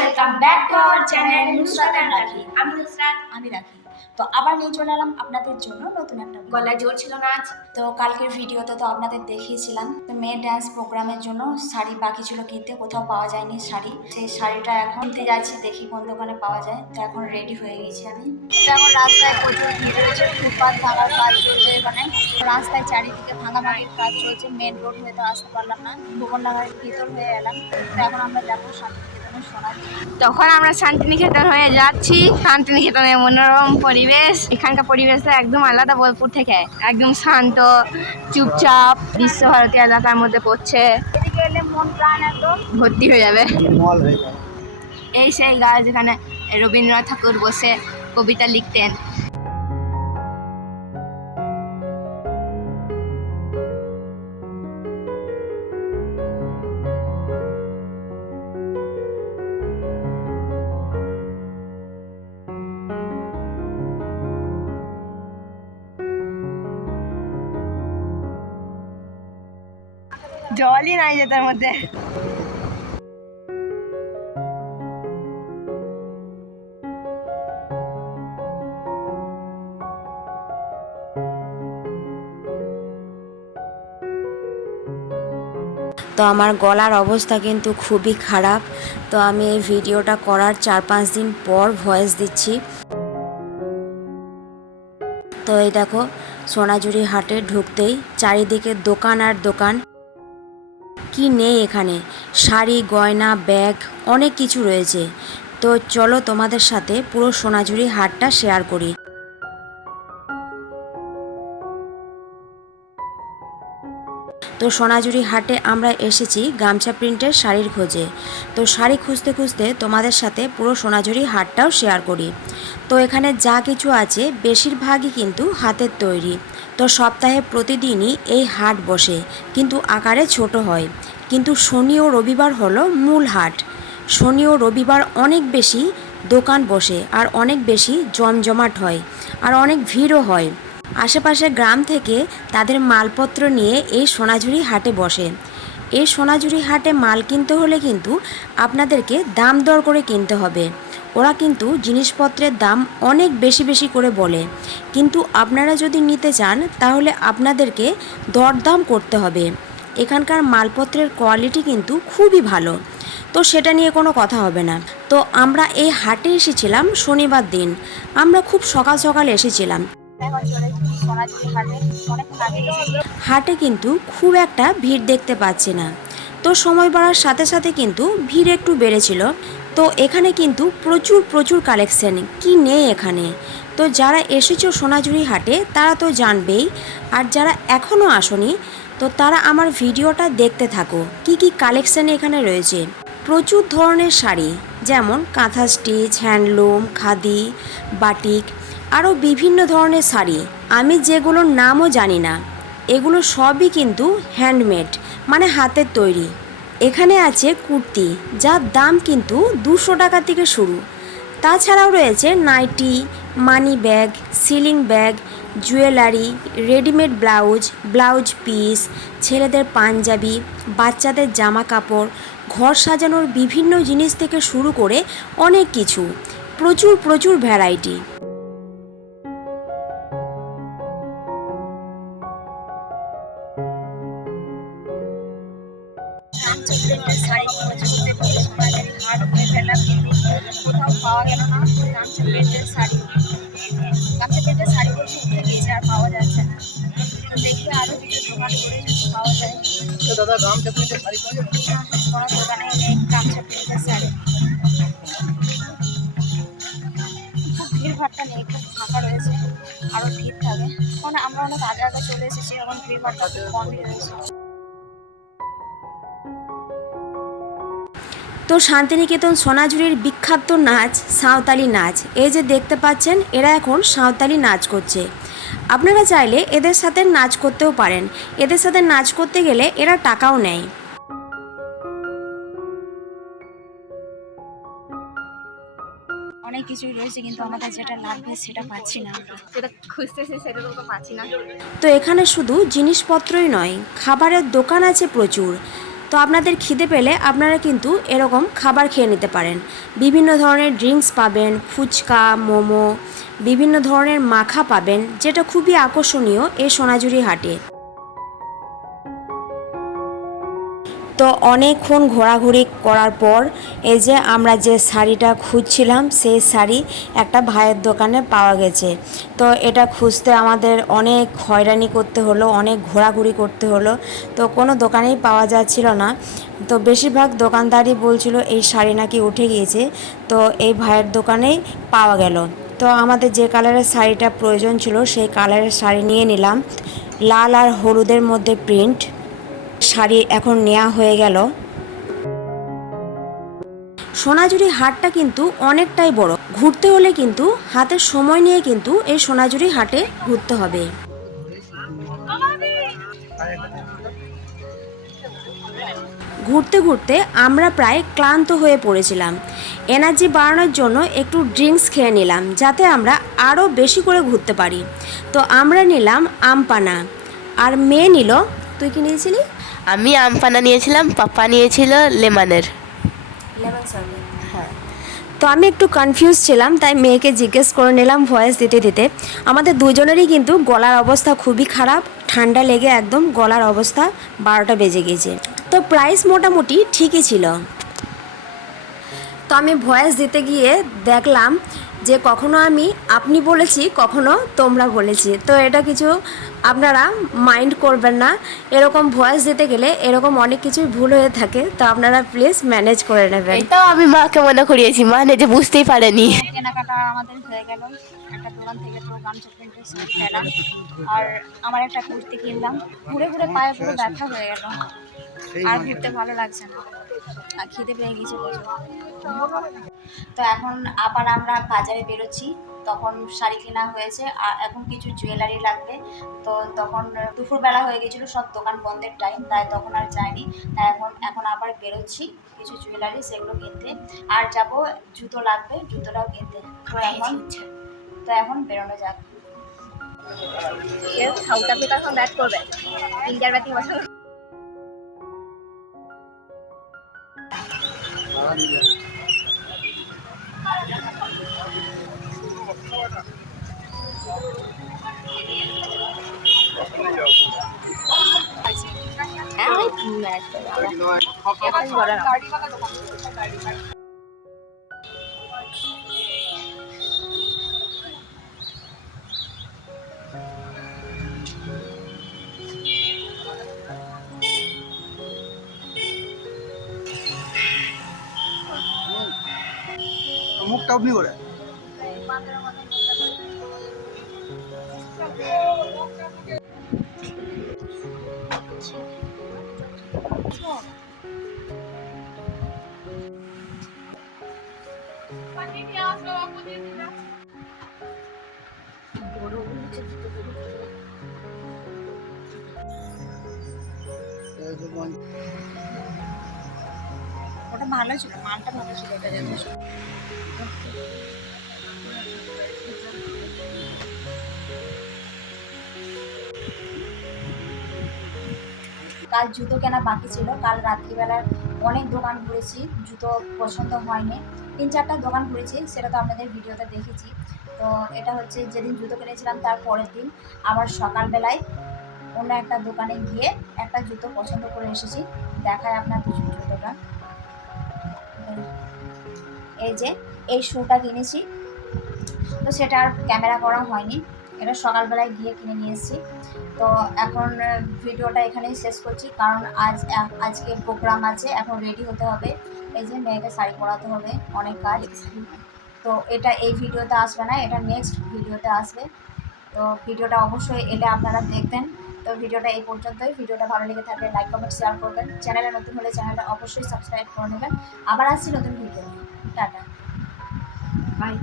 Welcome back to our channel Nusrat and Rakhi. আমি নুসরাত, আমি রাখি। তো আবার নিয়ে চলে এলাম আপনাদের জন্য নতুন একটা গলায় জোর ছিল না আজ। তো কালকের ভিডিওতে তো আপনাদের দেখিয়েছিলাম তো মেয়ে ডান্স প্রোগ্রামের জন্য শাড়ি বাকি ছিল কিনতে, কোথাও পাওয়া যায়নি শাড়ি। সেই শাড়িটা এখন কিনতে যাচ্ছি, দেখি কোন দোকানে পাওয়া যায়। তো এখন রেডি হয়ে গেছি আমি। তো এখন রাস্তায় প্রচুর ভিড় রয়েছে, ফুটপাথ ভাঙার কাজ চলছে এখানে। রাস্তায় চারিদিকে ভাঙাভাঙির কাজ চলছে। মেন রোড হয়ে তো আসতে পারলাম না, ভুবনডাঙ্গার ভিতর হয়ে এলাম। তো এখন আমরা যাবো শান্তিনিকেতনে সোনাঝুরি। তখন আমরা শান্তিনিকেতন হয়ে যাচ্ছি। শান্তিনিকেতনের মনোরম পরিবেশ, এখানকার পরিবেশটা একদম আলাদা বোলপুর থেকে। একদম শান্ত, চুপচাপ, বিশ্বভারতী এলাকার মধ্যে পড়ছে। এদিকে এলে মন প্রাণ একদম ভর্তি হয়ে যাবে। এই সেই গাছ যেখানে রবীন্দ্রনাথ ঠাকুর বসে কবিতা লিখতেন। জলই নাই যে তার মধ্যে। তো আমার গলার অবস্থা কিন্তু খুবই খারাপ। তো আমি এই ভিডিওটা করার 4-5 দিন পর ভয়েস দিচ্ছি। তো এই দেখো, সোনাঝুরি হাটে ঢুকতেই চারিদিকে দোকান আর দোকান, কি নেই এখানে। শাড়ি, গয়না, ব্যাগ, অনেক কিছু রয়েছে। তো চলো তোমাদের সাথে পুরো সোনাঝুরি হাটটা শেয়ার করি। তো সোনাঝুরি হাটে আমরা এসেছি গামছা প্রিন্টের শাড়ির খোঁজে। তো শাড়ি খুঁজতে খুঁজতে তোমাদের সাথে পুরো সোনাঝুরি হাটটাও শেয়ার করি। তো এখানে যা কিছু আছে বেশিরভাগই কিন্তু হাতের তৈরি। তো সপ্তাহে প্রতিদিনই এই হাট বসে, কিন্তু আকারে ছোট হয়। কিন্তু শনি ও রবিবার হলো মূল হাট। শনি ও রবিবার অনেক বেশি দোকান বসে, আর অনেক বেশি জমজমাট হয়, আর অনেক ভিড়ও হয়। আশেপাশের গ্রাম থেকে তাদের মালপত্র নিয়ে এই সোনাঝুরি হাটে বসে। এই সোনাঝুরি হাটে মাল কিনতে হলে কিন্তু আপনাদেরকে দাম দর করে কিনতে হবে। ওরা কিন্তু জিনিসপত্রের দাম অনেক বেশি বেশি করে বলে, কিন্তু আপনারা যদি নিতে চান তাহলে আপনাদেরকে দরদাম করতে হবে। এখানকার মালপত্রের কোয়ালিটি কিন্তু খুবই ভালো। তো সেটা নিয়ে কোনো কথা হবে না। তো আমরা এই হাটে এসেছিলাম শনিবার দিন। আমরা খুব সকাল সকাল এসেছিলাম। হাটে কিন্তু খুব একটা ভিড় দেখতে পাচ্ছি না। তো সময় বাড়ার সাথে সাথে কিন্তু ভিড় একটু বেড়েছিল। তো এখানে কিন্তু প্রচুর প্রচুর কালেকশন, কি নেই এখানে। তো যারা এসেছো সোনাঝুরি হাটে তারা তো জানবেই, আর যারা এখনও আসনি তো তারা আমার ভিডিওটা দেখতে থাকো। কি কি কালেকশন এখানে রয়েছে। প্রচুর ধরনের শাড়ি, যেমন কাঁথা স্টিচ, হ্যান্ডলুম, খাদি, বাটিক, আরও বিভিন্ন ধরনের শাড়ি। আমি যেগুলোর নামও জানি না, এগুলো সবই কিন্তু হ্যান্ডমেড, মানে হাতের তৈরি। এখানে আছে কুর্তি, যার দাম কিন্তু 200 টাকা থেকে শুরু। তাছাড়াও রয়েছে nighty, money bag, sling bag, jewellery, readymade blouse, blouse piece, ছেলেদের পাঞ্জাবি, বাচ্চাদের জামা কাপড়, ঘর সাজানোর বিভিন্ন জিনিস থেকে শুরু করে অনেক কিছু। প্রচুর প্রচুর ভ্যারাইটি। শাড়ি খুঁজতে খুঁজতে সোনাঝুরি হাট ঘুরে ফেললাম, কিন্তু কোথাও পাওয়া গেল না গামছা প্রিন্টের শাড়ি। গামছা প্রিন্টের শাড়ি বলতে উঠে গিয়েছে, আর পাওয়া যাচ্ছে না। তো দেখি আরও কিছু দোকান করে যদি পাওয়া যায়। দাদা গামছা প্রিন্টের শাড়ি পাওয়া যাবে? কোনো দোকানে নেই গামছা প্রিন্টের শাড়ি। খুব ভিড়ভাট্টা নেই, খুব ফাঁকা রয়েছে। আরও ভিড় থাকে, কারণ আমরা অনেক আগে আগে চলে এসেছি, এখন ভিড়ভাট্টা খুব কমই রয়েছে। তো শান্তিনিকেতন সোনাঝুরির বিখ্যাত নাচ সাঁওতালি নাচ। এই যে দেখতে পাচ্ছেন, এরা এখন সাঁওতালি নাচ করছে। আপনারা চাইলে এদের সাথে নাচ করতেও পারেন। এদের সাথে নাচ করতে গেলে এরা টাকাও নেয়। অনেক কিছুই রয়েছে, কিন্তু আমাদের যেটা লাগবে সেটা পাচ্ছি না, যেটা খুঁজতেছি সেটা তো পাচ্ছি না। তো এখানে শুধু জিনিসপত্রই নয়, খাবারের দোকান আছে প্রচুর। তো আপনাদের খিদে পেলে আপনারা কিন্তু এরকম খাবার খেয়ে নিতে পারেন। বিভিন্ন ধরনের ড্রিঙ্কস পাবেন, ফুচকা, মোমো, বিভিন্ন ধরনের মাখা পাবেন, যেটা খুবই আকর্ষণীয় এই সোনাঝুরি হাটে। তো অনেকক্ষণ ঘোরাঘুরি করার পর এই যে আমরা যে শাড়িটা খুঁজছিলাম সেই শাড়ি একটা ভাইয়ের দোকানে পাওয়া গেছে। তো এটা খুঁজতে আমাদের অনেক হয়রানি করতে হলো, অনেক ঘোরাঘুরি করতে হলো, তো কোনো দোকানেই পাওয়া যাচ্ছিল না। তো বেশিরভাগ দোকানদারই বলছিল এই শাড়ি নাকি উঠে গিয়েছে, তো এই ভাইয়ের দোকানেই পাওয়া গেল। তো আমাদের যে কালারের শাড়িটা প্রয়োজন ছিল সেই কালারের শাড়ি নিয়ে নিলাম। লাল আর হলুদের মধ্যে প্রিন্ট শাড়ি এখন নেওয়া হয়ে গেল। সোনাঝুরি হাটটা কিন্তু অনেকটাই বড়, ঘুরতে হলে কিন্তু হাতে সময় নিয়ে কিন্তু এই সোনাঝুরি হাটে ঘুরতে হবে। ঘুরতে ঘুরতে আমরা প্রায় ক্লান্ত হয়ে পড়েছিলাম। এনার্জি বাড়ানোর জন্য একটু ড্রিঙ্কস খেয়ে নিলাম, যাতে আমরা আরও বেশি করে ঘুরতে পারি। তো আমরা নিলাম আমপানা, আর মেয়ে নিল, তুই কি নিয়েছিলি? আমি আমপানা নিয়েছিলাম, পাপা নিয়েছিল লেমনের। লেমন সার্বেট, হ্যাঁ। তো আমি একটু কনফিউজ ছিলাম, তাই মেয়েকে জিজ্ঞেস করে নিলাম ভয়েস দিতে দিতে। আমাদের দুজনেরই কিন্তু গলার অবস্থা খুবই খারাপ, ঠান্ডা লেগে একদম গলার অবস্থা 12টা বেজে গিয়েছে। তো প্রাইস মোটামুটি ঠিকই ছিল। তো আমি ভয়েস দিতে গিয়ে দেখলাম যে কখনো আমি আপনি বলেছি, কখনো তোমরা বলেছি। তো এটা কিছু আপনারা মাইন্ড করবেন না, এরকম ভয়েস দিতে গেলে এরকম অনেক কিছুই ভুল হয়ে থাকে, তো আপনারা প্লিজ ম্যানেজ করে নেবেন। এটাও আমি মাকে মনে করিয়েছি, মা নিজে বুঝতেই পারেনি। কেনাকাটা আমাদের হয়ে গেল, একটা দোকান থেকে তো গামছা প্রিন্টের শাড়ি পেলাম, আর আমার একটা কুর্তি কিনলাম। ঘুরে ঘুরে পায়ে পুরো ব্যথা হয়ে গেল, আর ঘুরতে ভালো লাগছে না, আর খিদে পেয়ে গেছে প্রচুর। তো এখন আবার আমরা বাজারে বেরোচ্ছি। তখন শাড়ি কেনা হয়েছে, আর এখন কিছু জুয়েলারি লাগবে। তো তখন দুপুরবেলা হয়ে গেছিলো, সব দোকান বন্ধের টাইম, তাই তখন আর যাইনি। তাই এখন আবার বেরোচ্ছি কিছু জুয়েলারি, সেগুলো কিনতে। আর যাব জুতো লাগবে, জুতোটাও কিনতে। তো এখন বেরোনো যাক। খাউটা পেটা এখন ব্যাট করবে, ইন্ডিয়ার ব্যাটিং বসে। মুখটা আপনি করে ওটা ভালো ছিল, মালটা ভালো ছিল, এটা যথেষ্ট। কাল জুতো কেনা বাকি ছিল, কাল রাত্রিবেলার অনেক দোকান ঘুরেছি, জুতো পছন্দ হয়নি। 3-4টা দোকান ঘুরেছি, সেটা তো আপনাদের ভিডিওতে দেখেছি। তো এটা হচ্ছে যেদিন জুতো কিনেছিলাম তার পরের দিন আবার সকালবেলায় অন্য একটা দোকানে গিয়ে একটা জুতো পছন্দ করে এসেছি। দেখায় আপনার জুতোটা, এই যে এই শুটা কিনেছি। তো সেটা আর ক্যামেরা করা হয়নি, এটা সকালবেলায় গিয়ে কিনে নিয়ে এসেছি। তো এখন ভিডিওটা এখানেই শেষ করছি, কারণ আজকে প্রোগ্রাম আছে, এখন রেডি হতে হবে। এই যে মেয়েকে শাড়ি পরাতে হবে, অনেক কাজ। তো এটা এই ভিডিওতে আসবে না, এটা নেক্সট ভিডিওতে আসবে। তো ভিডিওটা অবশ্যই এলে আপনারা দেখবেন। তো ভিডিওটা এই পর্যন্তই। ভিডিওটা ভালো লেগে থাকলে লাইক, কমেন্ট, শেয়ার করবেন। চ্যানেলে নতুন হলে চ্যানেলটা অবশ্যই সাবস্ক্রাইব করে নেবেন। আবার আসছি নতুন ভিডিও নিয়ে। Tata, by.